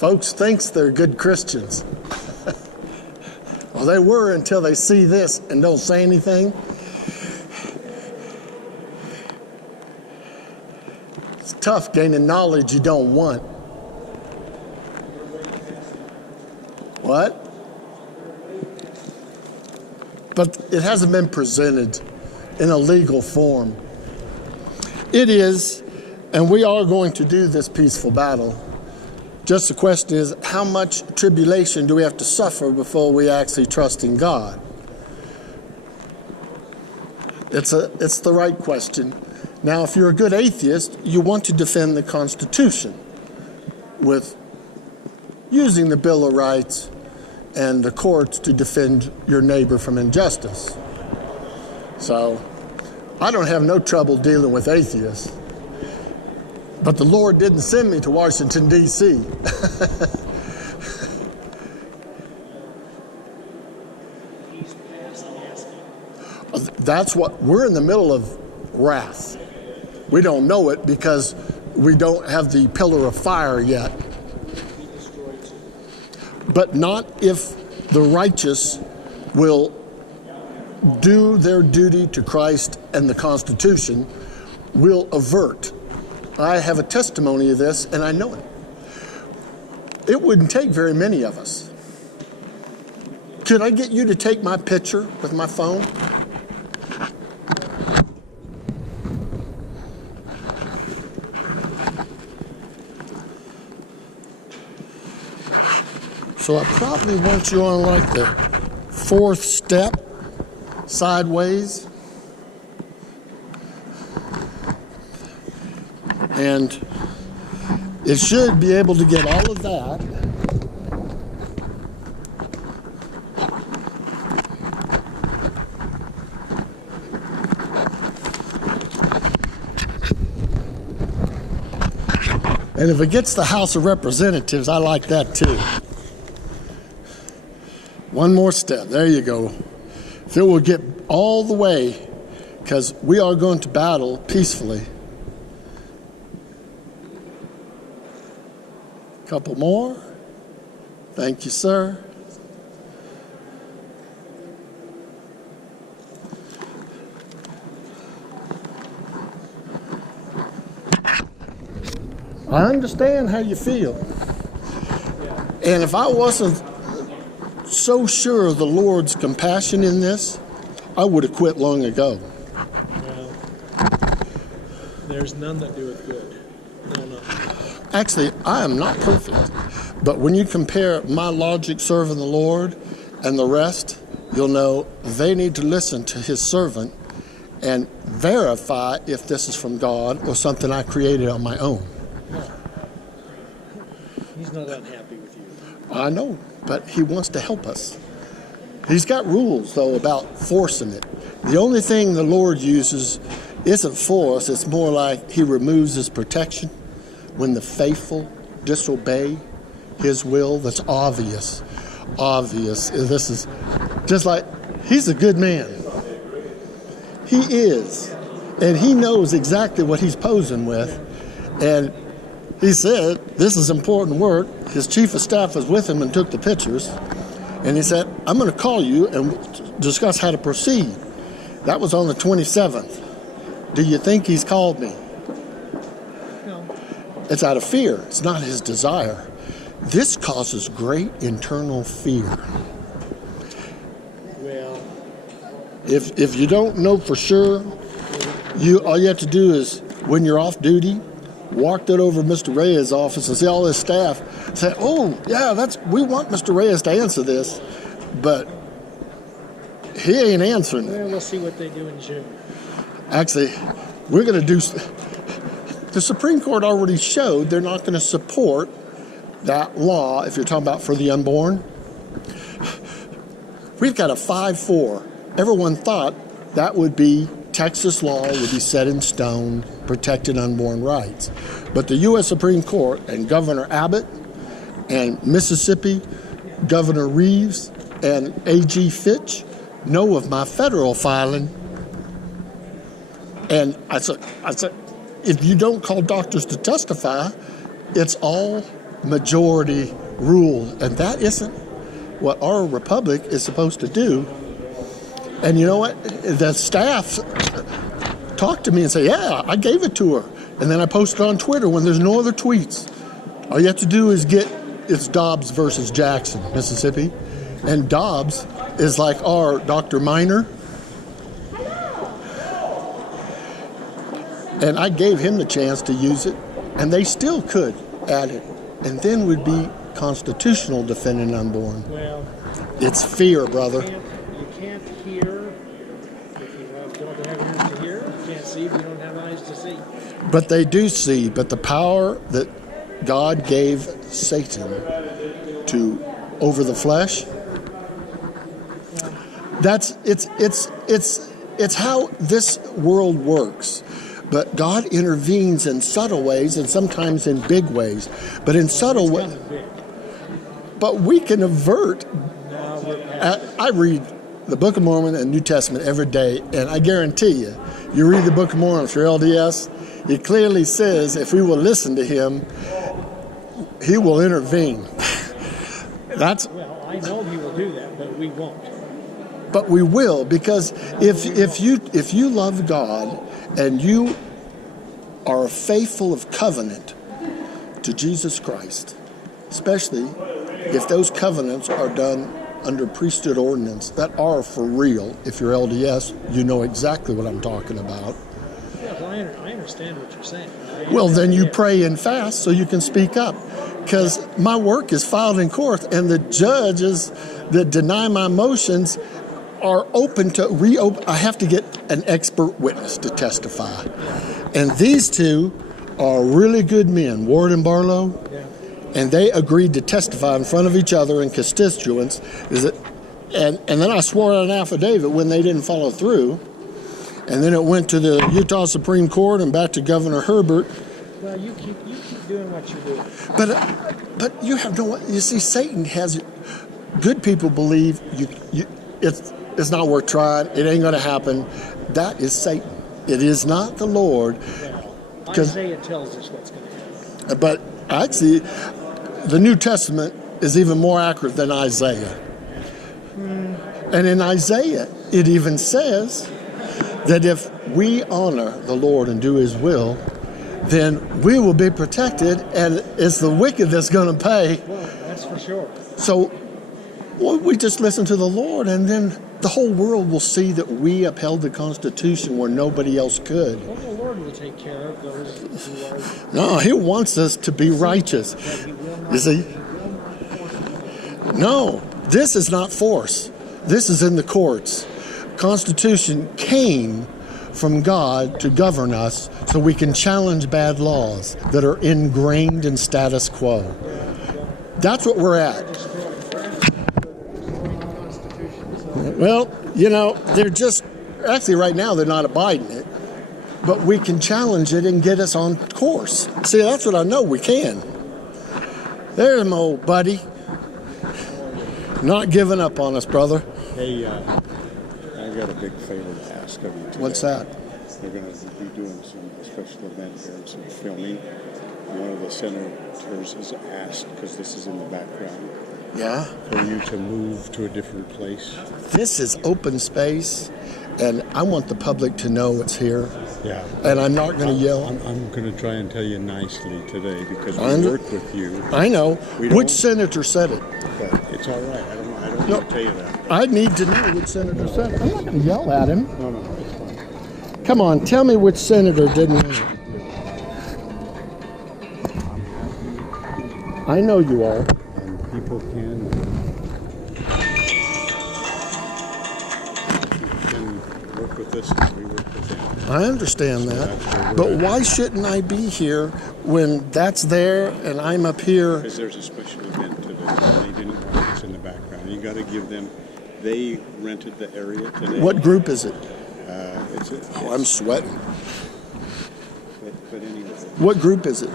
Folks thinks they're good Christians. Well, they were until they see this and don't say anything. It's tough gaining knowledge you don't want. What? But it hasn't been presented in a legal form. It is, and we are going to do this peaceful battle. Just the question is, how much tribulation do we have to suffer before we actually trust in God? It's the right question. Now, if you're a good atheist, you want to defend the Constitution with using the Bill of Rights and the courts to defend your neighbor from injustice. So, I don't have no trouble dealing with atheists. But the Lord didn't send me to Washington, D.C. That's what, we're in the middle of wrath. We don't know it because we don't have the pillar of fire yet. But not if the righteous will do their duty to Christ and the Constitution, will avert. I have a testimony of this, and I know it. It wouldn't take very many of us. Could I get you to take my picture with my phone? So I probably want you on like the 4th step, sideways. And it should be able to get all of that. And if it gets the House of Representatives, I like that too. One more step. There you go. If it will get all the way, because we are going to battle peacefully. Couple more. Thank you, sir. I understand how you feel. And if I wasn't so sure of the Lord's compassion in this, I would have quit long ago. Well, there's none that doeth good. No. Actually, I am not perfect. But when you compare my logic serving the Lord and the rest, you'll know they need to listen to his servant and verify if this is from God or something I created on my own. He's not unhappy with you. I know, but he wants to help us. He's got rules, though, about forcing it. The only thing the Lord uses isn't force. It's more like he removes his protection when the faithful disobey his will. That's obvious. This is just like, he's a good man. He is. And he knows exactly what he's posing with. And he said, this is important work. His chief of staff was with him and took the pictures. And he said, I'm going to call you and discuss how to proceed. That was on the 27th. Do you think he's called me? No. It's out of fear. It's not his desire. This causes great internal fear. Well, if you don't know for sure, all you have to do is, when you're off duty, walk that over to Mr. Reyes' office and see all his staff. Say, oh, yeah, we want Mr. Reyes to answer this, but he ain't answering it. Well, we'll see what they do in June. Actually, we're going to do... The Supreme Court already showed they're not going to support that law, if you're talking about for the unborn. We've got a 5-4. Everyone thought that would be Texas law, would be set in stone, protected unborn rights. But the U.S. Supreme Court and Governor Abbott and Mississippi Governor Reyes and A.G. Fitch know of my federal filing. And I said, if you don't call doctors to testify, it's all majority rule, and that isn't what our republic is supposed to do. And you know what? The staff talk to me and say, yeah, I gave it to her. And then I post it on Twitter when there's no other tweets. All you have to do is it's Dobbs versus Jackson, Mississippi. And Dobbs is like our Dr. Minor. And I gave him the chance to use it, and they still could add it. And then would be constitutional defending unborn. Well, it's fear, brother. you can't hear if you don't have ears to hear. You can't see if you don't have eyes to see. But they do see. But the power that God gave Satan to over the flesh, it's how this world works. But God intervenes in subtle ways and sometimes in big ways. But in subtle ways, but we can avert. I read the Book of Mormon and New Testament every day, and I guarantee you read the Book of Mormon for LDS, it clearly says if we will listen to him, he will intervene. Well, I know he will do that, but we won't. But we will, because if you love God and you are faithful of covenant to Jesus Christ, especially if those covenants are done under priesthood ordinance that are for real. If you're LDS, you know exactly what I'm talking about. Yeah, well, I understand what you're saying. Well, then you pray and fast so you can speak up. Because my work is filed in court, and the judges that deny my motions are open to reopen. I have to get an expert witness to testify. And these two are really good men, Ward and Barlow. Yeah. And they agreed to testify in front of each other in constituents. And then I swore out an affidavit when they didn't follow through. And then it went to the Utah Supreme Court and back to Governor Herbert. Well, you keep doing what you're doing. But you have no. You see, Satan has. Good people believe it's not worth trying. It ain't going to happen. That is Satan. It is not the Lord. Well, Isaiah tells us what's going to happen. But actually, the New Testament is even more accurate than Isaiah. And in Isaiah, it even says that if we honor the Lord and do his will, then we will be protected, and it's the wicked that's going to pay. Well, that's for sure. So we just listen to the Lord, and then the whole world will see that we upheld the Constitution where nobody else could. Well, the Lord will take care of those who are... No, he wants us to be righteous. You see? No, this is not force. This is in the courts. Constitution came from God to govern us so we can challenge bad laws that are ingrained in status quo. That's what we're at. Well, they're just, actually right now they're not abiding it, but we can challenge it and get us on course. See, that's what I know we can. There's my old buddy. Not giving up on us, brother. Hey, I've got a big favor to ask of you today. What's that? We're going to be doing some special event here and some filming. One of the senators has asked, because this is in the background, Yeah? for you to move to a different place. This is open space, and I want the public to know it's here. Yeah. And I'm not going to yell. I'm going to try and tell you nicely today, because I we work with you. I know. We don't- Which senator said it? But it's all right. I don't No. want to tell you that. I need to know which senator said it. I'm not going to yell at him. No, it's fine. Come on, tell me which senator didn't want it. I know you are. And people can work with us and we work with them. I understand So that. that's where we're But at. why shouldn't I be here when that's there and I'm up here? Because there's a special event to this, and they didn't want this in the background. You got to give them. They rented the area today. What group is it? Oh, I'm sweating. But anyway, What group is it?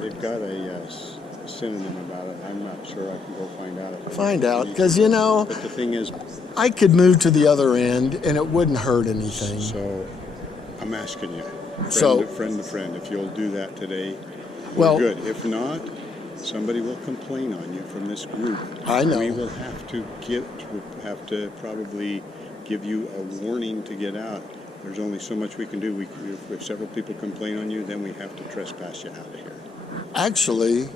they've got a synonym about it. I'm not sure. I can go find out. Find out, because But the thing is, I could move to the other end and it wouldn't hurt anything. so I'm asking you, So- friend to friend, if you'll do that today, we're Well- good. If not, somebody will complain on you from this group. I know. We will have to probably give you a warning to get out. There's only so much we can do. If several people complain on you, then we have to trespass you out of here. Actually,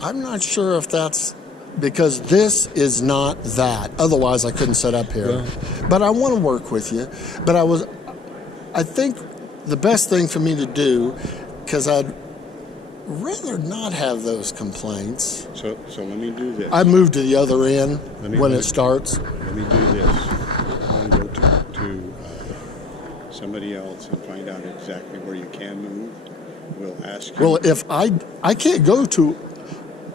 I'm not sure if that's because this is not that. Otherwise, I couldn't sit up here. But I want to work with you. But I think the best thing for me to do, because I'd rather not have those complaints. So let me do this. I move to the other end when it starts. Let me do this. I'm going to go to somebody else and find out exactly where you can move. We'll ask you. Well, if I can't go to,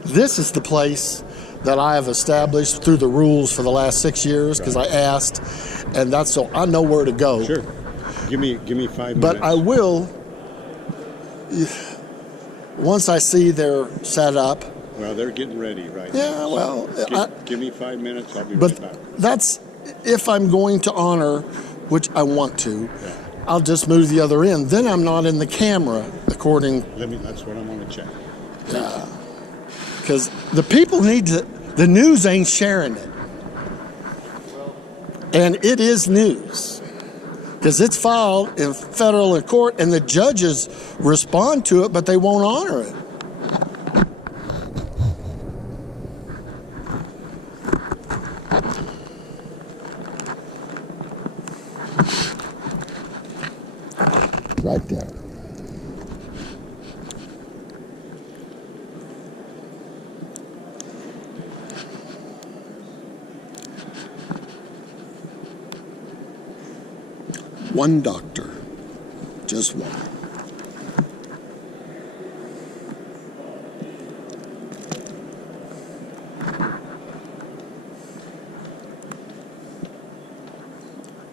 this is the place that I have established through the rules for the last 6 years because I asked, and that's so I know where to go. Sure. Give me 5 minutes. But I will, once I see they're set up. Well, they're getting ready right now. Yeah, well. Give me 5 minutes. I'll be right back. But that's, if I'm going to honor, which I want to, I'll just move the other end. Then I'm not in the camera, according. That's what I want to check. Because the people need to, the news ain't sharing it. And it is news. Because it's filed in federal court and the judges respond to it, but they won't honor it. Right there. One doctor, just one.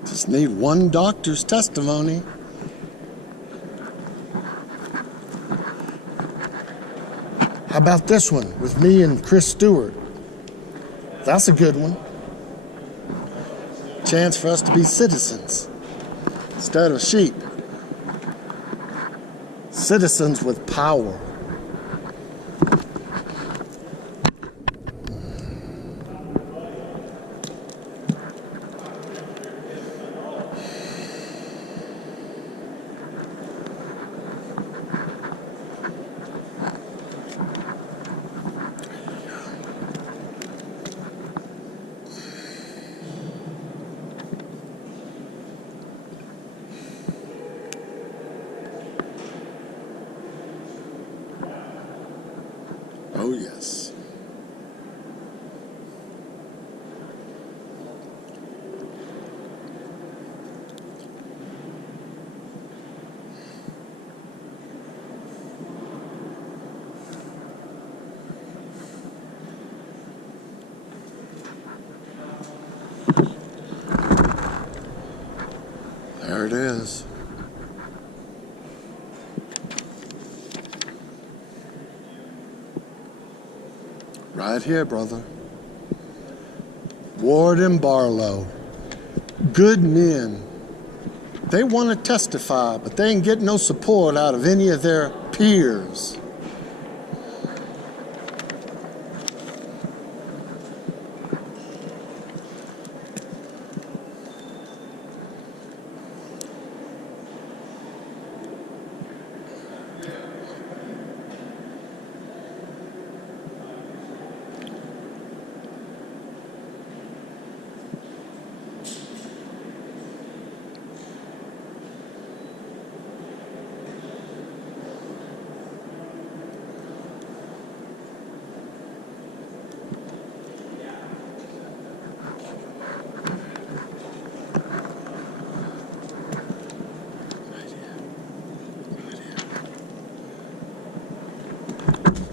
Just need one doctor's testimony. How about this one with me and Chris Stewart? That's a good one. Chance for us to be citizens instead of sheep. Citizens with power. Oh, yes. There it is. Right here, brother. Ward and Barlow. Good men. They want to testify, but they ain't getting no support out of any of their peers.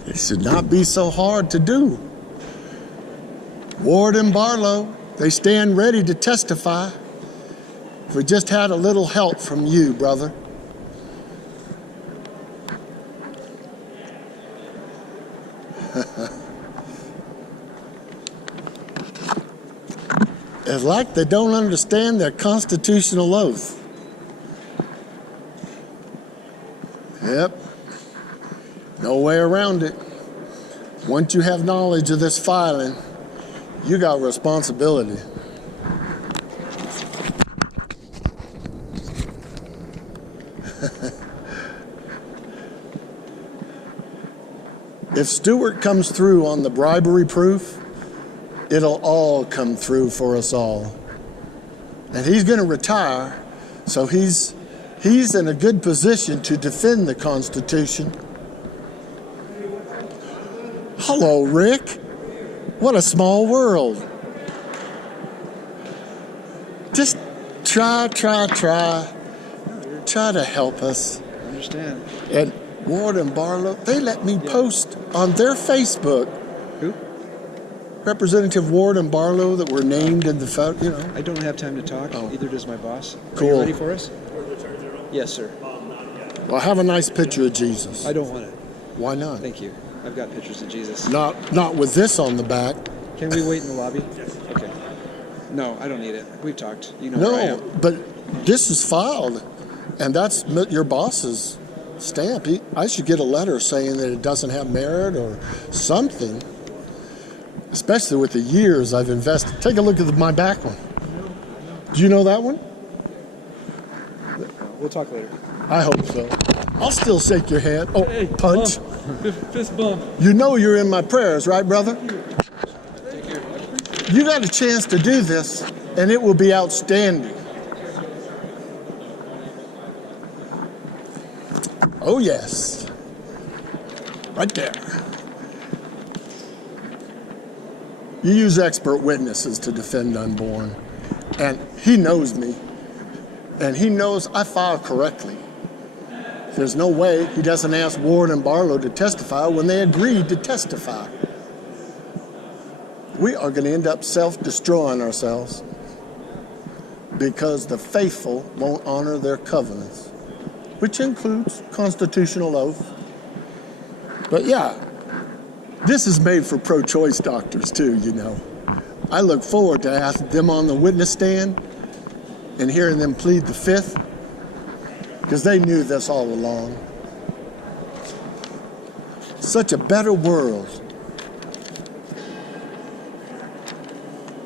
It should not be so hard to do. Ward and Barlow, they stand ready to testify. If we just had a little help from you, brother. It's like they don't understand their constitutional oath. Yep. No way around it. Once you have knowledge of this filing, you got responsibility. If Stewart comes through on the bribery proof, it'll all come through for us all. And he's going to retire, so he's in a good position to defend the Constitution. Hello, Rick. What a small world. Just try to help us. I understand. And Ward and Barlow, they let me post on their Facebook. Who? Representative Ward and Barlow that were named in the photo, you know. I don't have time to talk. Oh. Either does my boss. Cool. Are you ready for us? Yes, sir. Well, have a nice picture of Jesus. I don't want it. Why not? Thank you. I've got pictures of Jesus. Not with this on the back. Can we wait in the lobby? Okay. No, I don't need it. We've talked. You know where I No, am. but this is filed, and that's your boss's stamp. I should get a letter saying that it doesn't have merit or something, especially with the years I've invested. Take a look at my back one. Do you know that one? We'll talk later. I hope so. I'll still shake your hand. Oh, Hey, punch. Fist bump. You know you're in my prayers, right, brother? You got a chance to do this, and it will be outstanding. Oh, yes. Right there. You use expert witnesses to defend unborn. And he knows me. And he knows I file correctly. There's no way he doesn't ask Ward and Barlow to testify when they agreed to testify. We are going to end up self-destroying ourselves because the faithful won't honor their covenants, which includes constitutional oath. But yeah, this is made for pro-choice doctors too, you know. I look forward to asking them on the witness stand and hearing them plead the fifth, because they knew this all along. Such a better world